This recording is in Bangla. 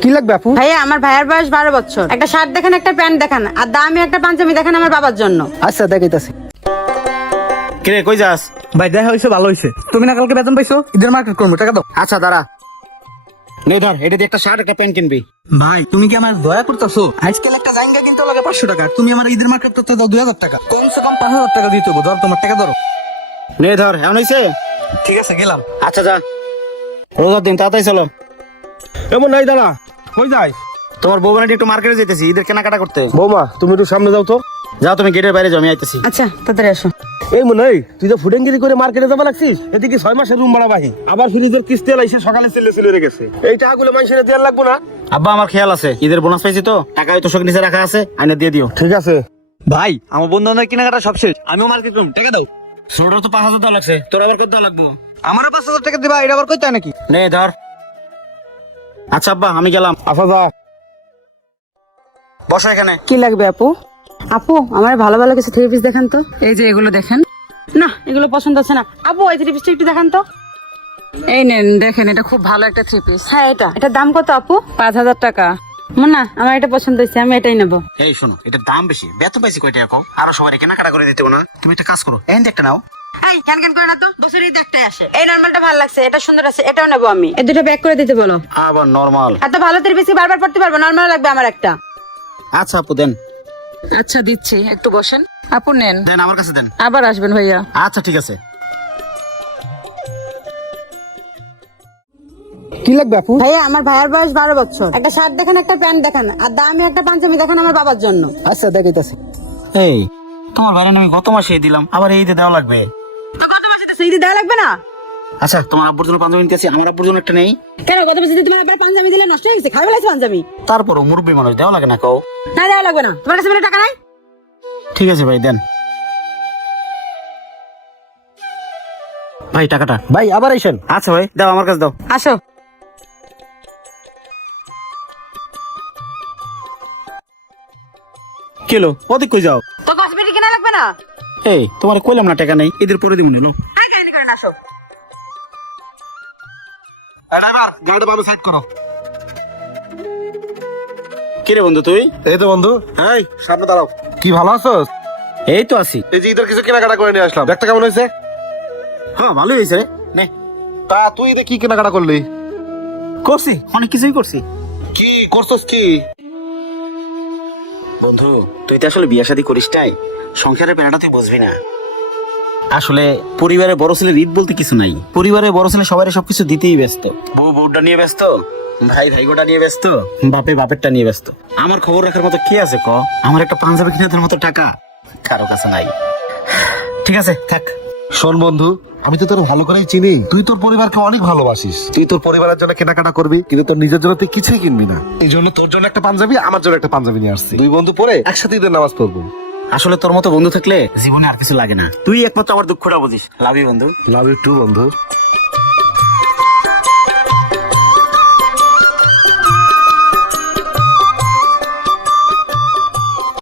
কি লাগবে আপু? ভাইয়া আমার ভাইয়ের বয়স 12 বছর, একটা শার্ট দেখান, একটা প্যান্ট দেখান, আর দামি একটা পাঞ্জাবি দেখান আমার বাবার জন্য। আচ্ছা দেখাইতাছি। কিরে কই যাস? ভাই দেখা হইছে, ভালো হইছে। তুমি না কালকে বেতন পাইছো, ঈদের মার্কেট করবো, টাকা দাও। আচ্ছা দাঁড়া, নে ধর, এটা দিয়ে একটা শার্ট একটা প্যান্ট কিনবি। ভাই তুমি কি আমার দয়া করতেছো? আজকাল একটা জাঙ্গা কিনতে লাগে 500 টাকা, তুমি আমার ঈদের মার্কেট করতে দাও 2000 টাকা, কমসে কম 5000 টাকা দিতে হবে। ধর তোমার টাকা ধরো। নে ধর, এমন হইছে? ঠিক আছে গেলাম। আচ্ছা যা, রোজার দিন তাড়াতাড়ি চলো। এমন নাই, দাঁড়া, কই যাই? তোমার বউ বানাটি একটু মার্কেটে যেতেছি ঈদের কেনাকাটা করতে। বৌমা তুমি একটু সামনে যাও তো। যাও তুমি গেটের বাইরে যাও, আমি আইতেছি। আচ্ছা তাড়াতাড়ি আসো। এই মনে হয় তুই তো ফুটেঙ্গিরি করে মার্কেটে যাবা লাগছিস, এদিকে 6 মাসের রুম ভাড়া বাহি, আবার ফ্রিজের কিস্তি লাইছে, সকালে চলে রেখেছে। এই টাকাগুলো মানুষের দেওয়ার লাগবো না? আব্বা আমার খেয়াল আছে, ঈদের বোনাস পাইছি তো, টাকা হয়তো শোক নিচে রাখা আছে, আইনে দিয়ে দিও। ঠিক আছে। ভাই আমার বন্ধুদের কেনাকাটা সব শেষ, আমিও মার্কেট করবো, টাকা দাও। ছোট তো 5000 টাকা লাগছে, তোর আবার কত টাকা লাগবো? আমারও 5000 টাকা দিবা, এটা আবার কইতা নাকি? নে ধর। আচ্ছা আব্বা আমি গেলাম। আচ্ছা যা। বসো এখানে। কি লাগবে আপু? আপু আমার ভালো ভালো কিছু থ্রি পিস দেখান তো। এই যে এগুলো দেখেন। না এগুলো পছন্দ হচ্ছে না আপু, এই থ্রি পিসটা একটু দেখান তো। এই নেন দেখেন, এটা খুব ভালো একটা থ্রি পিস। হ্যাঁ এটার দাম কত আপু? 5000 টাকা। না আমার এটা পছন্দ হয়েছে, আমি এটাই নেবো। এই শোনো, এটার দাম বেশি, বেতন পাইছি কয় টাকা কম, আরো সবাই কেনাকাটা করে দিতে না। তুমি একটা কাজ করো, এই একটা নাও। এই ক্যান ক্যান করে না তো, বছরে ঈদ একটাই আসে। এই নরমালটা ভালো লাগছে, এটা সুন্দর আছে, এটাও নেবো আমি। এই দুটো প্যাক করে দিতে বলো। আবার নরমাল? এত ভালো থ্রি পিস বারবার পড়তে পারবো, নরমাল লাগবে আমার একটা। আচ্ছা আপু দেন। আচ্ছা দিচ্ছি, একটু বসেন। আপু নেন। দেন আমার কাছে দেন। আবার আসবেন ভাইয়া। আচ্ছা ঠিক আছে। কি লাগবে আপু? ভাইয়া আমার ভাইয়ের বয়স 12 বছর, একটা শার্ট দেখান, একটা প্যান্ট দেখান, আর দামি একটা পাঞ্জাবি দেখান আমার বাবার জন্য। আচ্ছা দেখাইতাছি। এই তোমার বাইরে আমি গত মাসে দিলাম, আবার এই ঈদে দেওয়া লাগবে? তো গত মাসে তো ঈদে দেওয়া লাগবে না? আচ্ছা তোমার আব্বুর জন্য পাঞ্জাবি নিতে আসি, আমার আব্বুর জন্য একটা নেই। কেন গত মাসে তোমার আবার পাঞ্জাবি দিলে নষ্ট হয়ে গেছে, খারাপ লাগছে পাঞ্জাবি? তারপরও মুরব্বী মানুষ, দেওয়া লাগে না কও? না দেওয়া লাগবে না, তোমার কাছে বলে টাকা নাই। ঠিক আছে ভাই দেন। ভাই টাকাটা। ভাই আবার আইসেন। আচ্ছা ভাই দাও, আমার কাছে দাও। আসো। কিলো ওদিক কই যাও? তো কসমেটিক কেনা লাগবে না? এই তোমার কইলাম না টাকা নেই, ঈদের পরে দিব না। আর কাহিনী করেন, আসো। গাড়িটা ভালো সাইড করো। কি রে বন্ধু তুই? এই তো বন্ধু। এই সামনে দাঁড়াও। কি ভালো আছোস? এই তো আছি। এই যে ঈদের কিছু কেনাকাটা করে নিয়ে আসলাম, দেখতে কেমন হয়েছে? হ্যাঁ ভালোই হয়েছে রে, নে। তা তুই ঈদে কি কেনাকাটা করলি? করছি, অনেক কিছুই করছি। কি করছস কি? বন্ধু তুই তো আসলে বিয়ে শাদী করিস নাই, সংসারের পেনাটা তুই বুঝবি না। আসলে পরিবারে বড় ছেলের ঈদ বলতে কিছু নাই, পরিবারে বড় ছেলে সবাই সবকিছু দিতেই ব্যস্ত। বউ বউটা নিয়ে ব্যস্ত, ভাই ভাইগোটা নিয়ে ব্যস্ত, বাপে বাপেরটা নিয়ে ব্যস্ত। আমার খবর রাখার মতো কি আছে ক? আমার একটা পাঞ্জাবি কিনে দেওয়ার মতো টাকা কারো কাছে নাই। ঠিক আছে থাক। শোন বন্ধু, আমি তো তোর ভালো করেই চিনি, তুই তোর পরিবারকে অনেক ভালোবাসিস। তুই তোর পরিবারের জন্য কেনাকাটা করবি, কিন্তু তোর নিজের জন্য তুই কিছুই কিনবি না। এই জন্য তোর জন্য একটা পাঞ্জাবি, আমার জন্য একটা পাঞ্জাবি নিয়ে আসছি। দুই বন্ধু পরে একসাথে ঈদের নামাজ পড়বো। আসলে তোর মতো বন্ধু থাকলে জীবনে আর কিছু লাগে না, তুই একমাত্র আমার দুঃখটা বুঝিস। লাভ ইউ বন্ধু। লাভ ইউ টু বন্ধু।